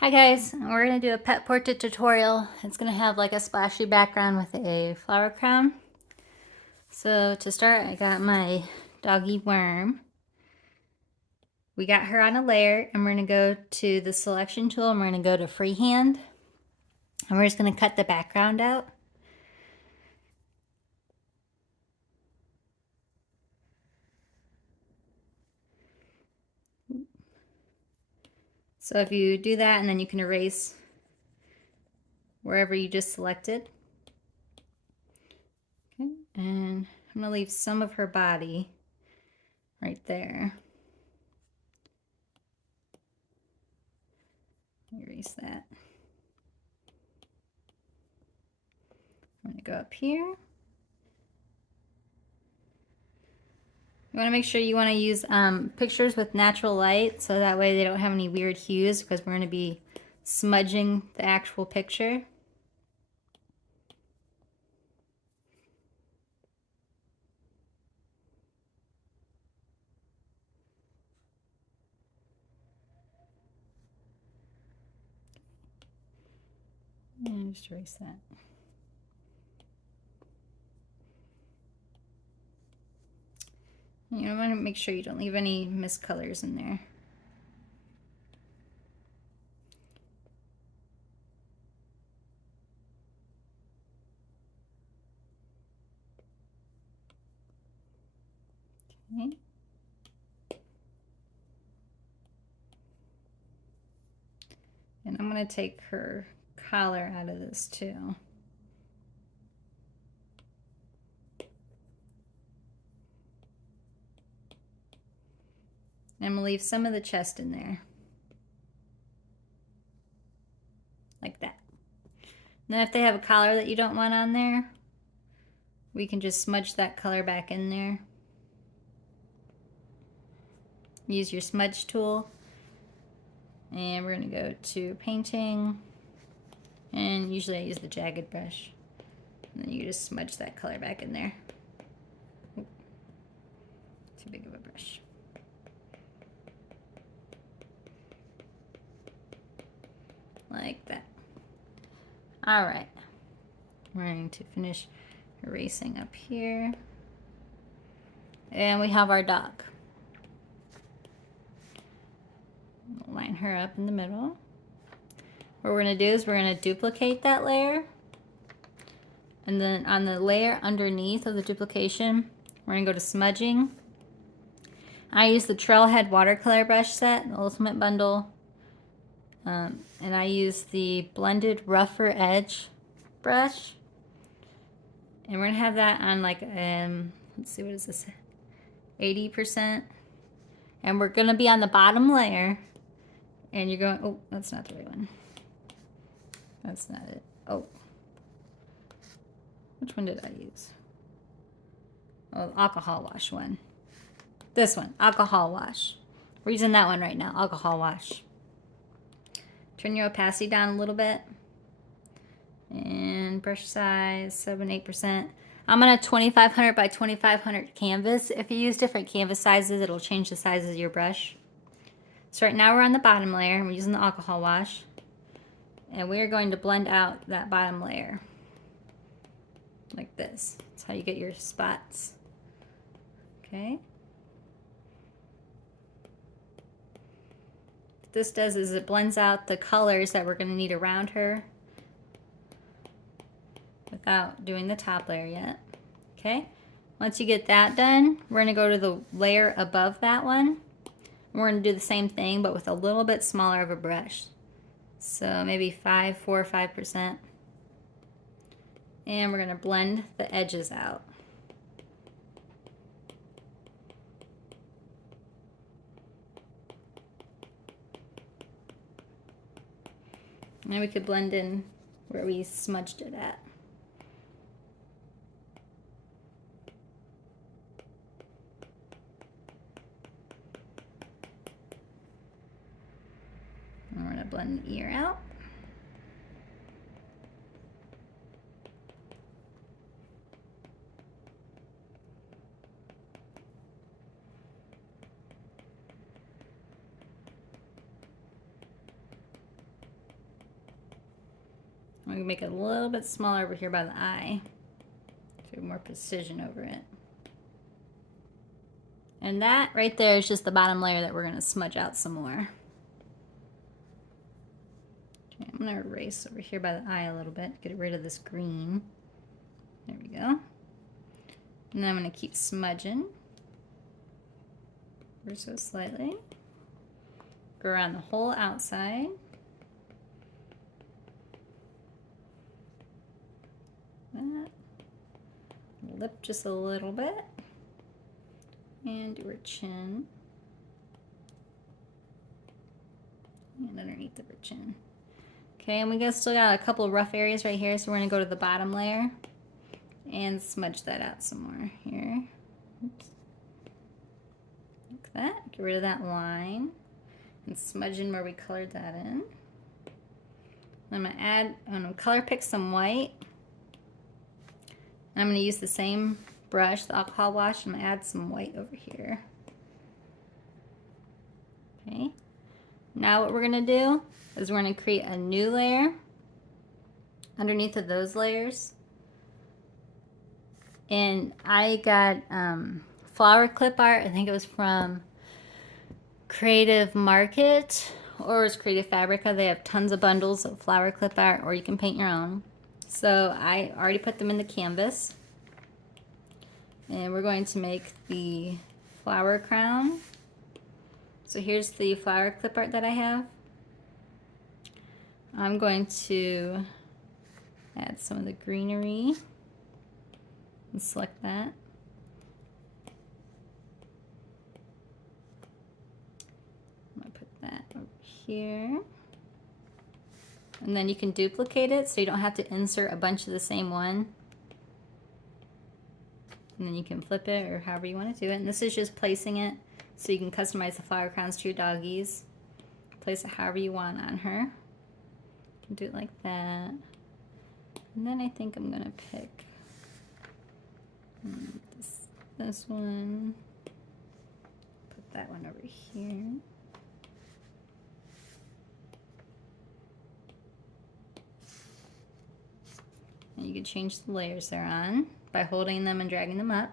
Hi guys, we're going to do a pet portrait tutorial. It's going to have like a splashy background with a flower crown. So to start, I got my doggy worm. We got her on a layer, and we're going to go to the selection tool, and we're going to go to freehand. And we're just going to cut the background out. So if you do that, and then you can erase wherever you just selected. Okay, and I'm going to leave some of her body right there. Erase that. I'm going to go up here. You want to make sure you want to use pictures with natural light, so that way they don't have any weird hues, because we're going to be smudging the actual picture. And just erase that. You want to make sure you don't leave any miscolors in there. Okay. And I'm going to take her collar out of this too. And I'm going to leave some of the chest in there. Like that. Then if they have a collar that you don't want on there, we can just smudge that color back in there. Use your smudge tool. And we're going to go to painting. And usually I use the jagged brush. And then you just smudge that color back in there. Ooh, too big of a brush. Like that. Alright. We're going to finish erasing up here. And we have our dog. We'll line her up in the middle. What we're going to do is we're going to duplicate that layer. And then on the layer underneath of the duplication, we're going to go to smudging. I use the Trailhead Watercolor Brush set, the Ultimate Bundle. And I use the blended rougher edge brush. And we're going to have that on like, let's see, what is this? 80%. And we're going to be on the bottom layer. And you're going, oh, that's not the right one. That's not it. Oh. Which one did I use? Oh, the alcohol wash one. This one, alcohol wash. We're using that one right now, alcohol wash. Turn your opacity down a little bit. And brush size, 7-8%. I'm on a 2500 by 2500 canvas. If you use different canvas sizes, it'll change the size of your brush. So right now we're on the bottom layer. We're using the alcohol wash. And we're going to blend out that bottom layer. Like this. That's how you get your spots. Okay. What this does is it blends out the colors that we're going to need around her without doing the top layer yet. Okay. Once you get that done, we're going to go to the layer above that one. We're going to do the same thing, but with a little bit smaller of a brush. So maybe 4 or 5%. And we're going to blend the edges out. And we could blend in where we smudged it at. And we're going to blend the ear out. I'm gonna make it a little bit smaller over here by the eye to have more precision over it. And that right there is just the bottom layer that we're gonna smudge out some more. Okay, I'm gonna erase over here by the eye a little bit, get rid of this green. There we go. And then I'm gonna keep smudging ever so slightly. Go around the whole outside. That. Lip just a little bit. And do her chin. And underneath of her chin. Okay, and we still got a couple of rough areas right here, so we're gonna go to the bottom layer and smudge that out some more here. Oops. Like that. Get rid of that line. And smudge in where we colored that in. I'm gonna color pick some white. And I'm gonna use the same brush, the alcohol wash, and I'm gonna add some white over here. Okay. Now what we're gonna do is we're gonna create a new layer underneath of those layers. And I got flower clip art. I think it was from Creative Market or it's Creative Fabrica. They have tons of bundles of flower clip art, or you can paint your own. So I already put them in the canvas. And we're going to make the flower crown. So here's the flower clip art that I have. I'm going to add some of the greenery and select that. Here, and then you can duplicate it so you don't have to insert a bunch of the same one, and then you can flip it or however you want to do it. And this is just placing it so you can customize the flower crowns to your doggies. Place it however you want on her. You can do it like that, and then I think I'm gonna pick this one, put that one over here. And you can change the layers they're on by holding them and dragging them up.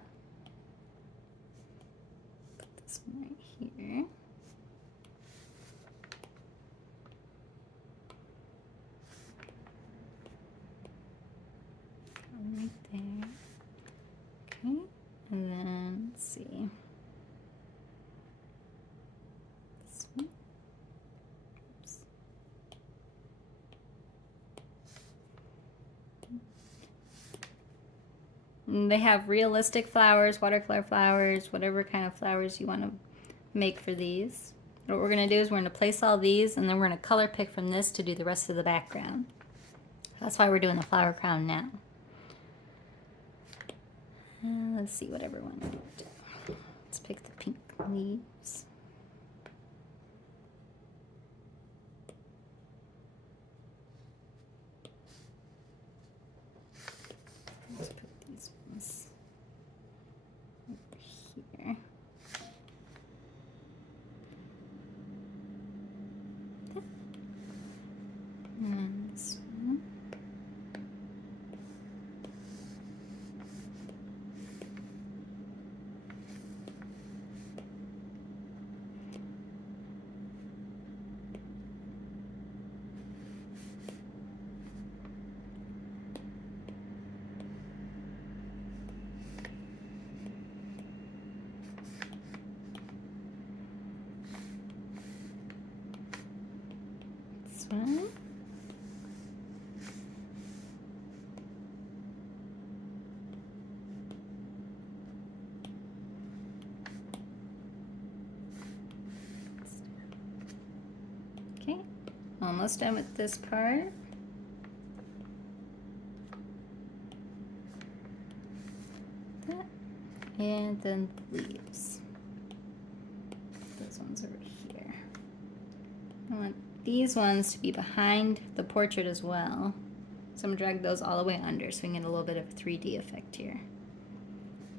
Put this one right here. Right there. Okay, and then let's see. This one. Oops. And they have realistic flowers, watercolor flowers, whatever kind of flowers you want to make for these. What we're going to do is we're going to place all these, and then we're going to color pick from this to do the rest of the background. That's why we're doing the flower crown now. Let's see whatever one we do. Let's pick the pink leaves. Let's put these ones over here. And this one. This one. Okay, almost done with this part. That. And then leaves. Those ones over here. I want these ones to be behind the portrait as well. So I'm going to drag those all the way under so we can get a little bit of a 3D effect here.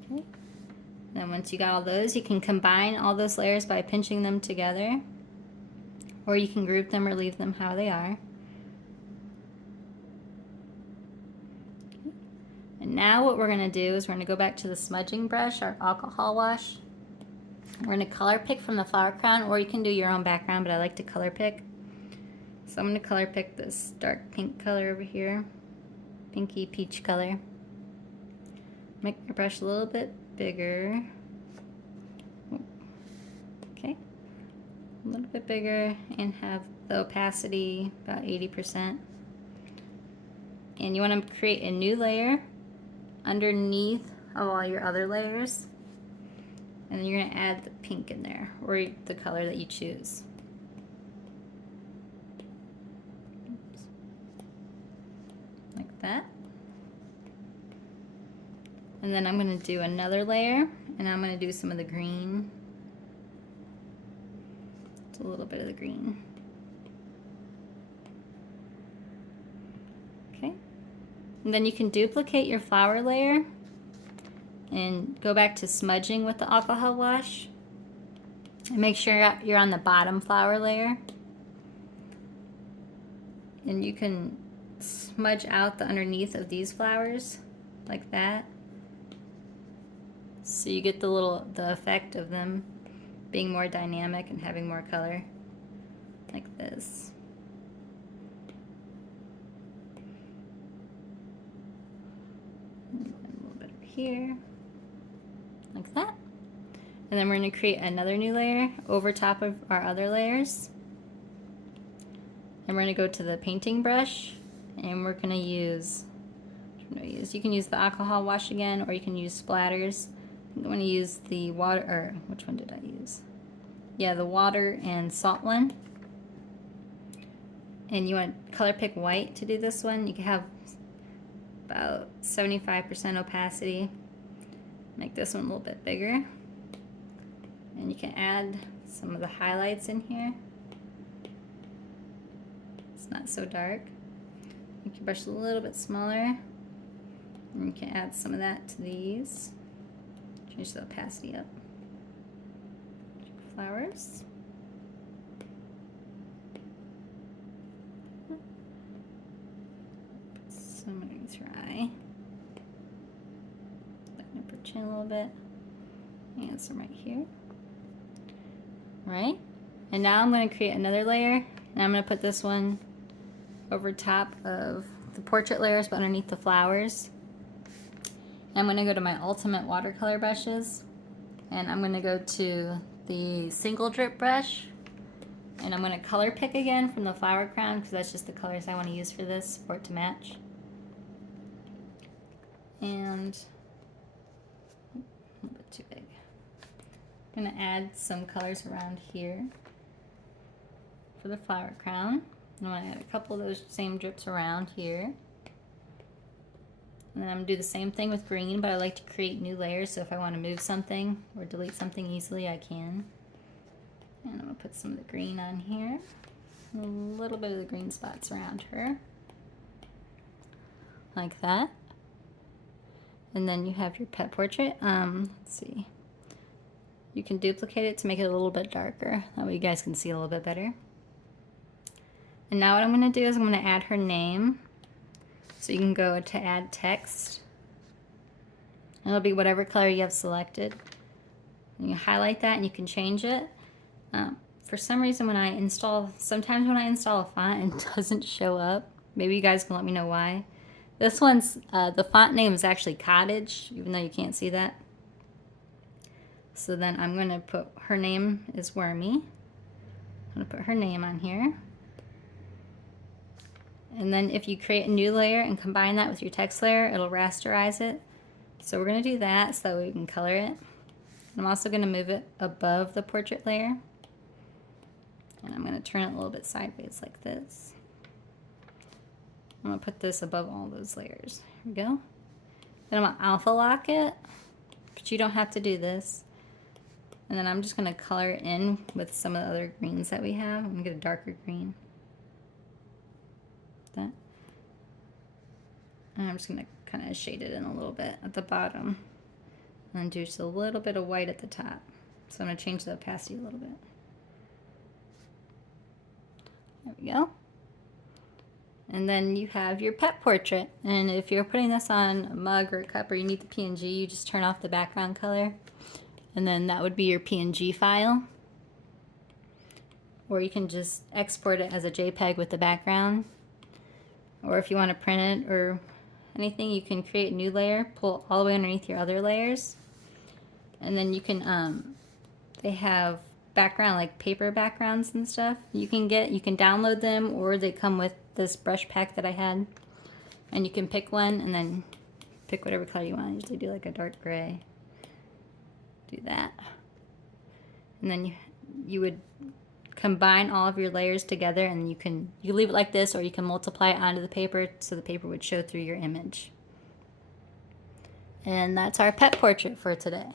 Okay. Then once you got all those, you can combine all those layers by pinching them together. Or you can group them or leave them how they are. And now what we're gonna do is we're gonna go back to the smudging brush, our alcohol wash. We're gonna color pick from the flower crown, or you can do your own background, but I like to color pick. So I'm gonna color pick this dark pink color over here, pinky peach color. Make my brush a little bit bigger. Okay, a little bit bigger, and have the opacity about 80%. And you want to create a new layer underneath of all your other layers. And then you're going to add the pink in there, or the color that you choose. Oops. Like that. And then I'm going to do another layer, and I'm going to do some of the green. Just a little bit of the green. Okay. And then you can duplicate your flower layer and go back to smudging with the alcohol wash. And make sure you're on the bottom flower layer. And you can smudge out the underneath of these flowers like that. So you get the effect of them being more dynamic and having more color, like this. And a little bit over here, like that. And then we're going to create another new layer over top of our other layers. And we're going to go to the painting brush, and we're going to use, you can use the alcohol wash again, or you can use splatters. I'm going to use the water, or which one did I use? Yeah, the water and salt one. And you want to color pick white to do this one. You can have about 75% opacity. Make this one a little bit bigger. And you can add some of the highlights in here. It's not so dark. Make your brush a little bit smaller. And you can add some of that to these. Change the opacity up. Flowers. Some underneath your eye. Lighten up her chin a little bit. And some right here. Right? And now I'm going to create another layer. And I'm going to put this one over top of the portrait layers, but underneath the flowers. I'm going to go to my ultimate watercolor brushes, and I'm going to go to the single drip brush, and I'm going to color pick again from the flower crown, because that's just the colors I want to use for this, for it to match. And a little bit too big. I'm going to add some colors around here for the flower crown. I want to add a couple of those same drips around here. And then I'm going to do the same thing with green, but I like to create new layers, so if I want to move something or delete something easily, I can. And I'm going to put some of the green on here. A little bit of the green spots around her. Like that. And then you have your pet portrait. Let's see. You can duplicate it to make it a little bit darker. That way you guys can see a little bit better. And now what I'm going to do is I'm going to add her name. So you can go to add text. And it'll be whatever color you have selected. And you highlight that and you can change it. For some reason sometimes when I install a font, it doesn't show up. Maybe you guys can let me know why. This one's, the font name is actually Cottage, even though you can't see that. So then I'm going to put, her name is Wormy. I'm going to put her name on here. And then if you create a new layer and combine that with your text layer, it'll rasterize it. So we're going to do that so that we can color it. I'm also going to move it above the portrait layer. And I'm going to turn it a little bit sideways like this. I'm going to put this above all those layers. Here we go. Then I'm going to alpha lock it, but you don't have to do this. And then I'm just going to color in with some of the other greens that we have. I'm going to get a darker green. That. And I'm just going to kind of shade it in a little bit at the bottom. And do just a little bit of white at the top. So I'm going to change the opacity a little bit. There we go. And then you have your pet portrait. And if you're putting this on a mug or a cup or you need the PNG, you just turn off the background color. And then that would be your PNG file. Or you can just export it as a JPEG with the background. Or if you want to print it or anything, you can create a new layer, pull all the way underneath your other layers. And then you can, they have background, like paper backgrounds and stuff you can download them, or they come with this brush pack that I had. And you can pick one and then pick whatever color you want. I usually do like a dark gray. Do that. And then you would combine all of your layers together, and you leave it like this, or you can multiply it onto the paper so the paper would show through your image. And that's our pet portrait for today.